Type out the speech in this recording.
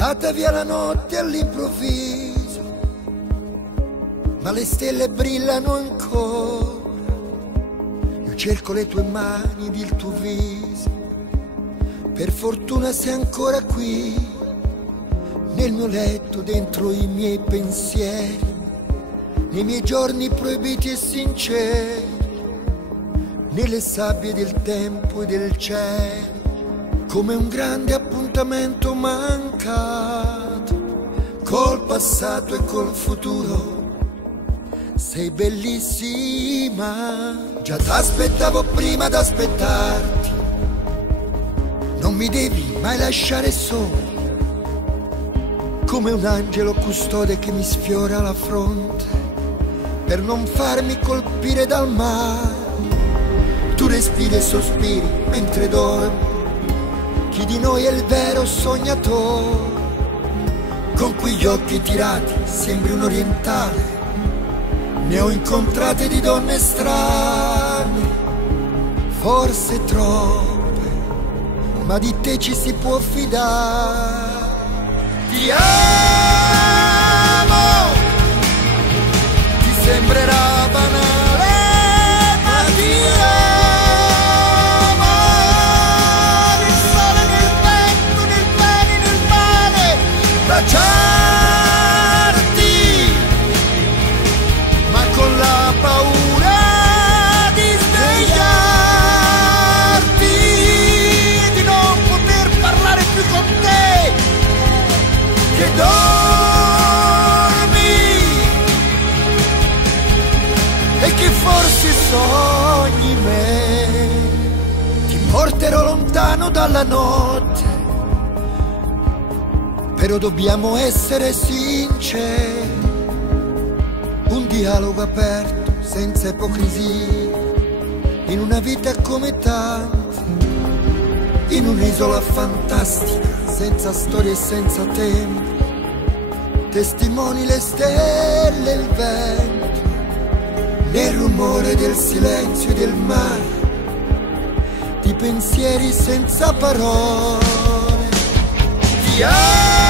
andata via la notte all'improvviso, ma le stelle brillano ancora. Io cerco le tue mani ed il tuo viso, per fortuna sei ancora qui, nel mio letto, dentro i miei pensieri, nei miei giorni proibiti e sinceri, nelle sabbie del tempo e del cielo, come un grande appuntamento mancato col passato e col futuro. Sei bellissima, già t'aspettavo prima d'aspettarti, non mi devi mai lasciare solo, come un angelo custode che mi sfiora la fronte per non farmi colpire dal male. Tu respiri e sospiri mentre dormo, chi di noi è il vero sognatore? Con quegli occhi tirati sembri un orientale, ne ho incontrate di donne strane, forse troppe, ma di te ci si può fidare. Ti amo, ti sembrerà banale, ma ti amo. Il sole nel vento, nel bene, nel male, baciarti, ma con la paura di svegliarti e di non poter parlare più con te, che dormi e che forse sogni me. Ti porterò lontano dalla notte, però dobbiamo essere sinceri, un dialogo aperto, senza ipocrisia, in una vita come tante, in un'isola fantastica, senza storie e senza tempo, testimoni le stelle e il vento, nel rumore del silenzio e del mare, di pensieri senza parole. Ti amo.